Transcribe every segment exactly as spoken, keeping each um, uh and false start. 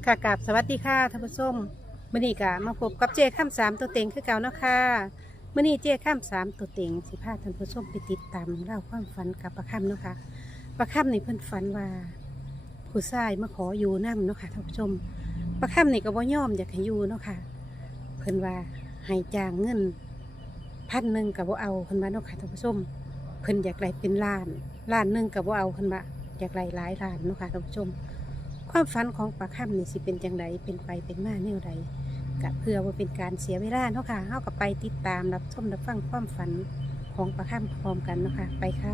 ค่ะกับสวัสดีค่ะท่านผู้ชมมื่อนี้กะมาพบกับเจ้ข้ามสามตัวเต็งคือเก่าเนาะค่ะมื่อนี้เจ้ข้ามสามตัวเต็งสิพาท่านผู้ชมไปติดตามเล่าความฝันกับประคำเนาะค่ะประคำนี่เพิ่นฝันว่าผู้ชายมาขออยู่น้ำเนาะค่ะท่านผู้ชมประคำนี่ก็บ่ยอมอยากให้อยู่เนาะค่ะเพิ่นว่าให้จ้างเงินพันหนึ่งกับบ่เอาเพิ่นว่าเนาะค่ะท่านผู้ชมเพิ่นอยากได้เป็นล้านล้านหนึ่งกับบ่เอาเพิ่นว่าอยากได้หลายล้านเนาะค่ะท่านผู้ชมความฝันของปลาค่ำนี่สิเป็นจังไดเป็นไปเป็นมาแนวใดกะเพื่อว่าเป็นการเสียเวลาเนาะค่ะเฮากับไปติดตามรับชมรับฟังความฝันของปลาค่ำพร้อมกันเนาะค่ะไปค่ะ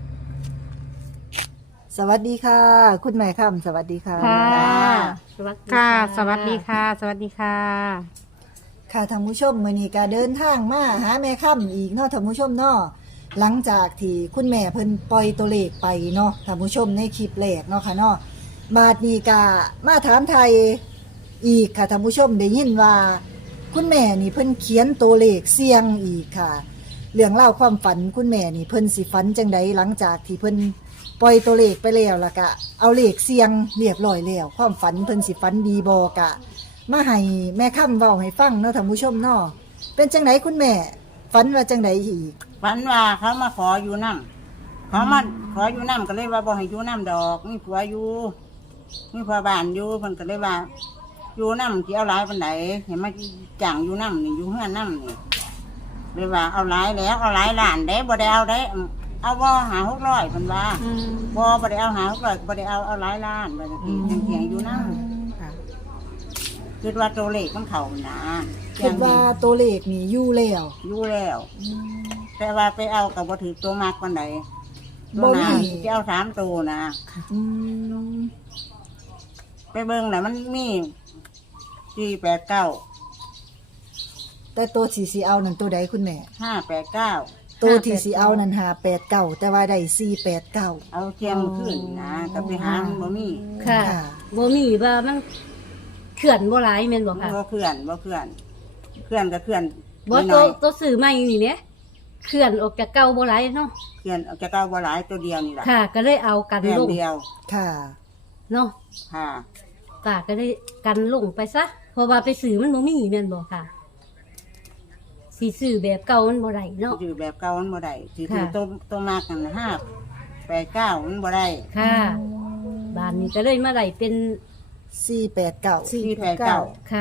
สวัสดีค่ะ คุณแม่ค่ำสวัสดีค่ะค่ะสวัสดีค่ะ สวัสดีค่ะ สวัสดีค่ะค่ะท่านผู้ชมมื้อนี้ก็เดินทางมาหาแม่ค่ำอีกเนาะท่านผู้ชมเนาะหลังจากที่คุณแม่เพิ่นปล่อยตัวเลขไปเนาะท่านผู้ชมในคลิปแรกเนาะค่ะเนาะบาดนี้ก็มาถามไทยอีกค่ะท่านผู้ชมได้ยินว่า คุณแม่นี่เพิ่นเขียนตัวเลขเสียงอีกค่ะ เรื่องเล่าวความฝันคุณแม่นี่เพิ่นสิฝันจังใดหลังจากที่เพิ่นปล่อยตัวเลขไปแล้วล่ะก็เอาเลขเสียงเรียบร้อยแล้วความฝันเพิ่นสิฝันดีบ่กะมาให้แม่ค่ำเว้าให้ฟังเนาะท่านผู้ชมเนาะเป็นจังไดคุณแม่ฝันว่าจังไดอีกฝันว่าเขามาขออยู่น้ำเขามาขออยู่น้ำก็เลยว่าบ่ให้อยู่น้ำดอกมีผัวอยู่มีผัวบ้านอยู่เพิ่นก็เลยว่าอยู่น้ำที่เอาหลายปานใดเห็นมาจ้างอยู่น้ำนี่อยู่เฮือนน้ำนี่เลยว่าเอาหลายแล้วเอาหลายล้านได้บ่ได้เอาได้เอาบ่หาหกร้อยเพิ่นว่าบ่บ่ได้เอาหาหกร้อยบ่ได้เอาเอาหลายล้านว่าจังซี่จังเถียงอยู่น้ำคิดว่าตัวเลขมันเข้านะคิดว่าตัวเลขนี่อยู่แล้วอยู่แล้ว แต่ว่าไปเอากับบ่ถือตัวมากปานใดบ่ตัวมีหนาจะเอาสามตัวนะอืมไปเบิ่งน่ะมันมีสี่แปดเก้าแต่ตัวที่สิเอานั่นตัวใดคุณแม่ห้าแปดเก้าตัวที่สิเอานั่นห้าแปดเก้าแต่ว่าได้สี่แปดเก้าเอาเทียมขึ้นนะก็ไปหามันบ่มีค่ะบ่มีว่ามันเขื่อนบ่หลายแม่นบ่ค่ะบ่เคลื่อนบ่เคลื่อนเคลื่อนก็เคลื่อนบ่น้ตัวอยตัวสื่อใหม่นี่เนี่ยเขื่อนออกจากเก่าบ่หลายเนาะๆเคลื่อนเอาจะเก้าบ่หลายตัวเดียวนี่ล่ะค่ะ ก็เลยเอากันแค่ลงเดียวค่ะเนาะค่ะตาก็ได้กันลงไปซะเพราะว่าไปสื่อมันบ่มีแม่นบ่ค่ะสิสื่อแบบเก่ามันบ่ได้เนาะอยู่แบบเก่ามันบ่ได้สิถือค่ะตัวตัวมากกันห้าแปดเก้ามันบ่ได้ค่ะบ้านนี้ก็เลยมาได้เป็นสี่แปดเก้าสี่แปดเก้าค่ะ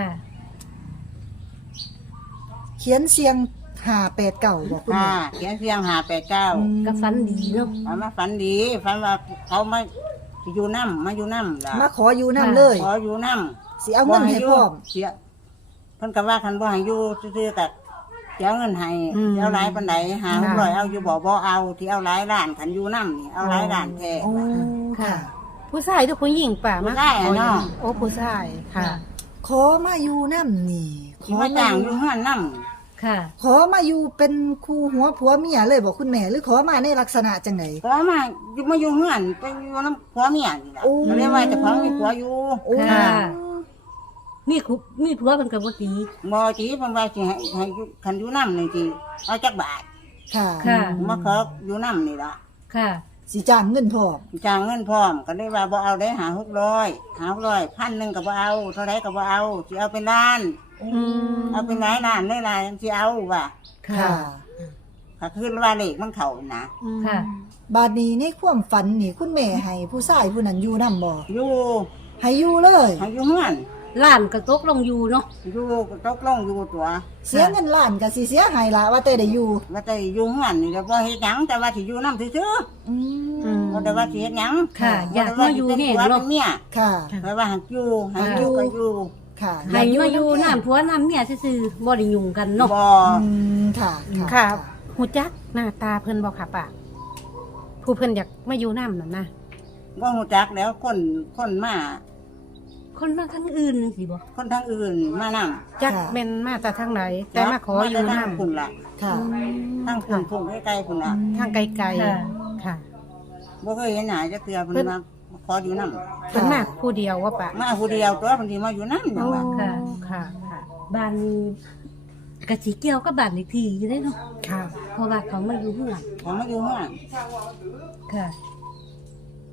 เขียนเสียงห้าแปดเก้าบอกคุณค่ะแม่เขียนเสียงห้าแปดเก้าก็ฝันดีเนาะฝันว่าฝันดีฝันว่าเขามาอยู่น้ำมาอยู่น้ำล่ะมาขออยู่น้ำเลยขออยู่น้สิำเอาเงินให้พร้อมเสียเพิ่นก็ว่าคันบ่ให้อยู่ซื่อๆแต่เสียเงินให้อืมสิเอาหลายปานใดหาค่ะหกร้อยเอาอยู่บ่บ่เอาที่เอาหลายล้านคันอยู่น้ำนี่เอาหลายล้านแท้โอ้ค่ะผู้ชายหรือผู้หญิงป่าผู้มาชายอะเนาะโอ้ผู้ชายค่ะขอมาอยู่น้ำนี่ขที่อมามาจ้างออยู่ ยู่เฮือนน้ค่ะขอมาอยู่เป็นคู่หัวผัวเมียเลยบอกคุณแม่หรือขอมาในลักษณะจังไหนำขอมาอยู่มาอยู่เฮือนไปอยู่น้ำผัวเมียนี่ล่ะโอ้ก็เลยว่าเจะของมีผัวอยู่โอ้ค่ะ มีคุมีผัวเพิ่นก็บ่ตีบ่จีเพิ่นว่าสิให้ให้อยู่คันอยู่น้ำนี่สิเอาจักบาทค่ะค่ะมาขออยู่น้ำนี่ล่ะค่ะสิจ้างเงินพร้อมจ้างเงินพร้อมก็เลยว่าบ่เอาได้หาหกร้อยหาหกร้อยพันหนึ่งก็บ่เอาเท่าไรก็บ่เอาสิเอาเป็นล้านอืมเอาเป็นหลายล้านได้หลายสิเอาว่ะค่ะก็คือว่าเลขมันเข้านะค่ะบาดนี้ในความฝันนี่คุณแม่ให้ผู้ชายผู้นั้นอยู่น้ำบ่อยู่ให้อยู่เลยให้อยู่เฮือนล้านก็ตกลงอยู่เนาะอยู่ตกลงอยู่ตัวเสียเงินล้านก็สิเสียหายละว่าแต่ได้อยู่ว่าแต่อยู่เฮือนนี่ก็บ่เฮ็ดหยังแต่ว่าสิอยู่นำซื่ออืมๆบ่ได้ว่าสิเฮ็ดหยังค่ะ อยากมาอยู่แห่งบ่ได้ว่าสิเป็นผัวเนาะเป็นเมียค่ะแต่ว่าหักอยู่หักอยู่ก็อยู่ค่ะให้มาอยู่น้ำผัวน้ำเมียซื่อๆบ่ได้ยุ่งกันเนาะบ่อืมค่ะค่ะหูจักหน้าตาเพิ่นบอกค่ะป่าผู้เพิ่นอยากมาอยู่น้ำนั่นนะบ่ฮู้จักแล้วคนคนมาคนมาทางอื่นสิบ่คนทางอื่นมานำจักเป็นมาจากทางไหน แต่มาขออยู่น้ำพุ่นล่ะค่ะทางพุ่นพุ่นใกล้ๆพุ่นล่ะทางไกลค่ะๆค่ะบ่เคยเห็นหน้าจักเทื่อเพิ่นมาขออยู่นำเพิ่นมาผู้เดียวว่าป่ามาผู้เดียวตัวเพิ่นสิมาอยู่นำจังว่าค่ะค่ะค่ะบ้านนี้กะสิเกี่ยวกับบ้านเลขที่อยู่ได้เนาะค่ะเพราะว่าเขามาอยู่เฮือนเขามาอยู่เฮือนค่ะ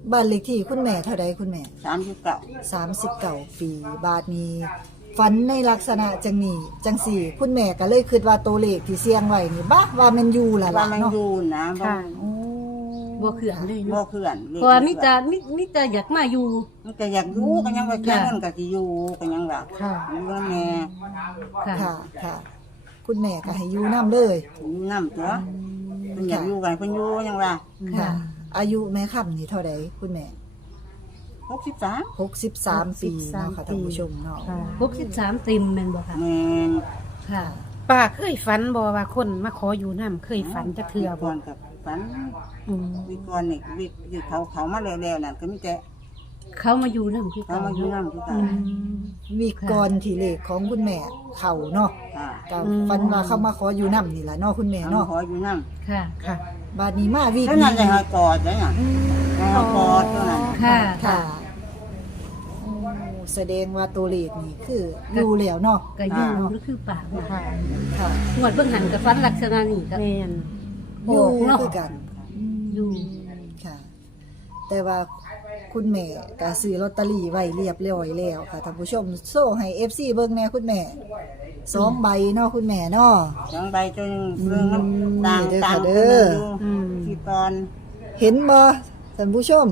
บ้านเลขที่คุณแม่เท่าใดคุณแม่สามสิบเก้าสามสิบเก้าปีบาทนี้ฝันในลักษณะจังนี้จังสี่ คุณแม่ก็เลยคิดว่าตัวเลขที่เสี่ยงไว้นี่บ้าว่ามันอยู่ล่ะว่าล่ะมันเนาะอยู่นะบ่ค่ะโอ้บ่เขื่อนเลยบ่เนาะเพื่อนเพราะว่ามิจะมิมิจะอยากมาอยู่มันก็อยากอยู่ก็ยังว่าแค่นั้นก็สิอยู่ก็ยังว่าค่ะอยู่กับแม่ค่ะค่ะค่ะ คุณแม่ก็ให้อยู่น้ำเลยอยู่นำตัวเพิ่นอยากอยู่กันเพิ่นอยู่ยังว่าค่ะ อายุแม่ค่ำนี่เท่าใดคุณแม่หกสิบสามหกสิบสามปีเนาะค่ะท่านผู้ชมเนาะค่ะหกสิบสามเต็มแม่นบ่ค่ะแม่นค่ะป้าเคยฝันบ่ว่าคนมาขออยู่น้ำเคยฝันจะเถื่อก่บ่อนกับฝันอืมวิก่อนนี่วิวิเขาเขามาแล้วๆนั่นก็มีแต่เขามาอยู่นำคือเขาเก่ามาอยู่นำคือกัอืนมวีก่อนที่เลขของคุณแม่เข่าเนาะค่ะก็อืมฝันว่าเขามาขออยู่น้ำนี่แหละเนาะคุณแม่เขาเนาะขออยู่นำค่ะค่ะบาดนี้มาวีกเท่านั้นได้หากอดได้น่ะให้หากอดเท่านั้นค่ะค่ะโอ้แสดงว่าตัวเลขนี่คืออยู่แล้วเนาะก็อยู่ก็คือปากนะค่ะค่ะงวดเบิ่งหันกับฟันลักษณะนี้ก็แม่นอยู่เนาะคือกันอยู่ค่ะ แต่ว่าคุณแม่ก็ซื้อลอตเตอรี่ไว้เรียบร้อยแล้วค่ะท่านผู้ชมโซ่ให้ เอฟ ซี เบิ่งแน่คุณแม่สองใบเนาะคุณแม่เนาะสองใบจนเรื่องน้ำต่างเด้อต่างค่ะคนเด้ออยู่อืมที่ตอนเห็นบ่ท่านผู้ชม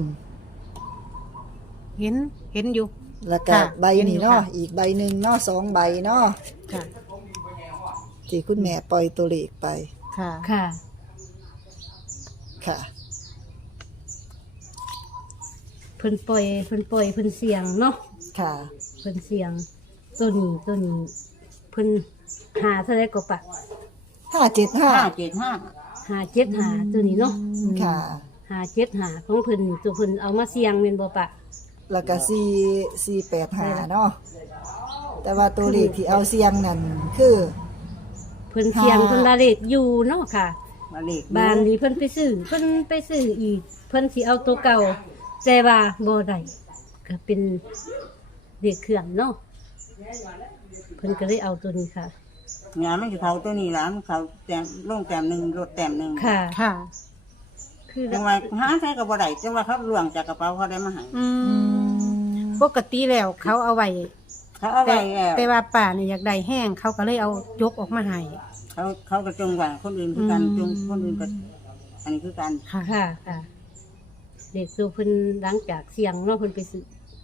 เห็นเห็นอยู่แล้วก็ค่ะใบนี้เนาะเห็นอยู่ค่ะอีกใบหนึ่งเนาะสองใบเนาะค่ะที่คุณแม่ปล่อยตัวเลขไปค่ะค่ะค่ะเพิ่นปล่อยเพิ่นปล่อยเพิ่นเสียงเนาะค่ะเพิ่นเสียง ตัวนี้ตัวนี้เพิ่นหาเท่าไรก็ปะห้าเจ็ดห้าห้าเจ็ดห้าหาเจ็ดหาตัวนี้เนาะค่ะหาเจ็ดหาของเพิ่นตัวเพิ่นเอามาเสียงแม่นบ่ปะแล้วก็สี่สี่แปดห้าเนาะแต่ว่าตัวเลขที่เอาเสียงนั่นคือเพิ่นเสียงหาเพิ่นละเลขอยู่เนาะค่ะมาเลขบ้านนี้เพิ่นไปซื้อเพิ่นไปซื้ออีก เพิ่นสิเอาตัวเก่าแต่ว่าบ่ได้ก็เป็นเด็กเครื่องเนาะเพิ่นก็เลยเอาตัวนี้ค่ะงานมันจะเขาตัวนี้ละมันเขาแต้มลงแต้มหนึ่งลดแต้มหนึ่งค่ะค่ะคือจังหวะหาใช้กับบ่ได้จังหวะเขาล่วงจากกระเป๋าเขาได้มาให้อืมปกติแล้วเขาเอาไว้เขาเอาแต่ไว้แล้วแต่ว่าป่าเนี่ยอยากได้แห้งเขาก็เลยเอายกออกมาให้เขาเขาก็จงไว้คนอื่นคือกันอืมจงคนอื่นก็อันนี้คือกันค่ะค่ะค่ะเด็กตัวเพิ่นหลังจากเสียงเนาะเพิ่นไปซื้อ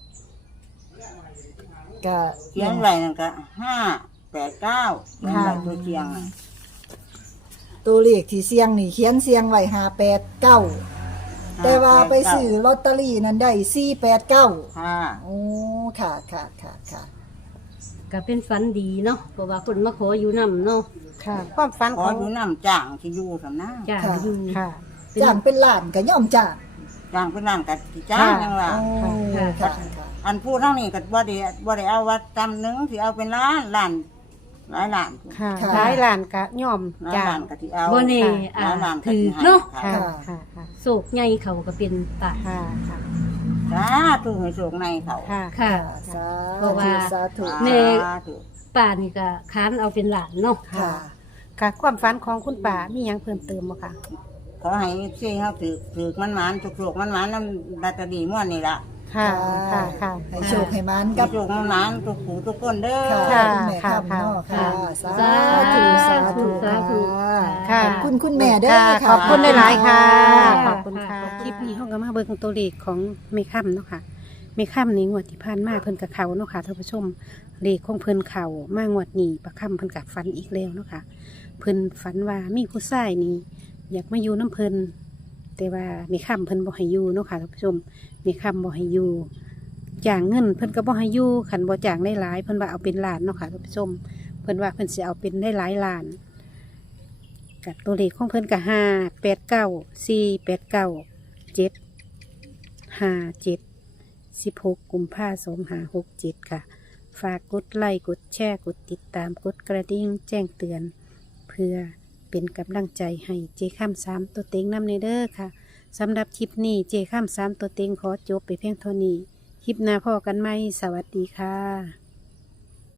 ก็เขียนไว้นั่นก็ห้าแปดเก้าเขียนไว้ตัวเชียงน่ะตัวเลขที่เสียงนี่เขียนเสียงไว้ห้าแปดเก้าแต่ว่าไปซื้อลอตเตอรี่นั้นได้สี่แปดเก้าค่ะโอ้ค่ะค่ะค่ะค่ะก็เป็นฝันดีเนาะเพราะว่าคนมาขออยู่นำเนาะค่ะ ความฝันขขอองอยู่น้ำจ้างที่อยู่สำนักจ้าค่ะอยู่ค่ะจ้างเป็นล้านก็ย่อมจ้างจ้างเป็นร้านกัที่จ้างค่ะจังว่าโอ้ค่ะค่ะอันพูดเท่านี้ก็บ่ได้บ่ได้เอาว่าจำหนึงสิเอาเป็นล้านล้านหลายล้านค่ะค่ะหลายหลานกะย่อมหลายจ้าล้านก็สิเอาบ่แน่หอ่าลายล้านก็ถือสิให้เนาะค่ะค่ะค่ะค่ะโศกใหญ่เขาก็เป็นตาค่ะค่ะจ้าถูกให้โชคในเขาค่ะค่ะสาเพราะธุว่าสาธุแม่สาธุป่านี่ก็ค้านเอาเป็นหลานเนาะค่ะค่ะความฝันของคุณป่ามีหยังเพิ่มเติมบ่คะขอให้ซี่เฮาถือถือมันหมานจุกโชคมันหมานนำดัตตดีม่วนนี่ล่ะค่ะค่ะค่ะให้โชคให้มันกักับบ โชคมันหมานทุกผู้ทุกคนเด้อค่ะค่ะคุณแม่ครับค่ะเนาะค่ะ สาสาธุธุสาธุสาธุค่ะขอบคุณคุณแม่เด้อค่ะค่ะขอบคุณหลายๆค่ะ ขค่ะอบคุณค่ะ คลิปนี้เฮาก็มาเบิ่งตัวเลขของเมค่ำเนาะค่ะเมค่ำนี่งวดที่ผ่านมาเพิ่นกับเขาเนาะค่ะท่านผู้ชมเลขของเพิ่นเขามางวดนี้ประค่ำเพิ่นกับฝันอีกแล้วเนาะค่ะ เพิ่นฝันว่ามีผู้ชายนี่อยากมาอยู่น้ำเพิ่นแต่ว่าเมค่ำเพิ่นบ่ให้อยู่เนาะค่ะท่านผู้ชมเมค่ำบ่ให้อยู่จ่างเงินเพิ่นก็บ่ให้อยู่ขันบ่จ่างได้หลายเพิ่นว่าเอาเป็นล้านเนาะค่ะท่านผู้ชมเพิ่นว่าเพิ่นสิเอาเป็นได้หลายล้านกับตัวเลขของเพิ่นก็ห้าแปดเก้าสี่แปดเก้าเจ็ดห้าเจ็ดสิบหกกุมภาสองห้าหกเจ็ดค่ะ ฝากกดไลค์กดแชร์กดติดตามกดกระดิ่งแจ้งเตือน เพื่อเป็นกำลังใจให้เจข้ามสามตัวเต็งนำในเด้อค่ะสำหรับคลิปนี้เจข้ามสามตัวเต็งขอจบไปเพียงเท่านี้ คลิปหน้าพอกันไหมสวัสดีค่ะ